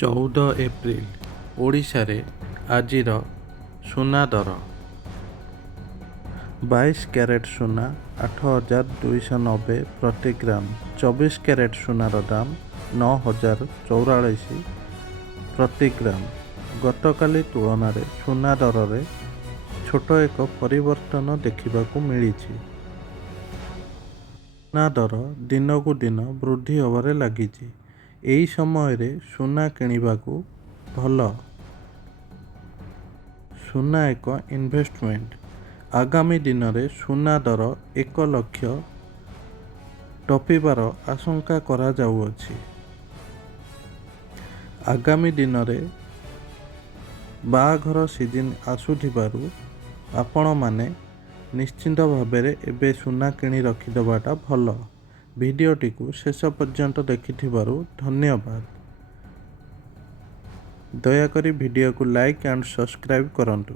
14 April ଓଡ଼ିଶାରେ ଆଜିର ସୁନା ଦର 22 କ୍ୟାରେଟ୍ ସୁନା 8,290 ପ୍ରତି ଗ୍ରାମ। 24 କ୍ୟାରେଟ୍ ସୁନାର ଦାମ 9,044 ପ୍ରତି ଗ୍ରାମ। ଗତକାଲି ତୁଳନାରେ ସୁନା ଦରରେ ଛୋଟ ଏକ ପରିବର୍ତ୍ତନ ଦେଖିବାକୁ ମିଳିଛି। ସୁନା ଦର ଦିନକୁ ଦିନ ବୃଦ୍ଧି ହେବାରେ ଲାଗିଛି। ଏହି ସମୟରେ ସୁନା କିଣିବାକୁ ଭଲ। ସୁନା ଏକ ଇନଭେଷ୍ଟମେଣ୍ଟ। ଆଗାମୀ ଦିନରେ ସୁନା ଦର 1 ଲକ୍ଷ ଟପିବାର ଆଶଙ୍କା କରାଯାଉଅଛି। ଆଗାମୀ ଦିନରେ ବାହାଘର ସିଜିନ୍ ଆସୁଥିବାରୁ ଆପଣମାନେ ନିଶ୍ଚିନ୍ତ ଭାବରେ ଏବେ ସୁନା କିଣି ରଖିଦେବାଟା ଭଲ। ଭିଡ଼ିଓଟିକୁ ଶେଷ ପର୍ଯ୍ୟନ୍ତ ଦେଖିଥିବାରୁ ଧନ୍ୟବାଦ। ଦୟାକରି ଭିଡ଼ିଓକୁ ଲାଇକ୍ ଆଣ୍ଡ ସବସ୍କ୍ରାଇବ୍ କରନ୍ତୁ।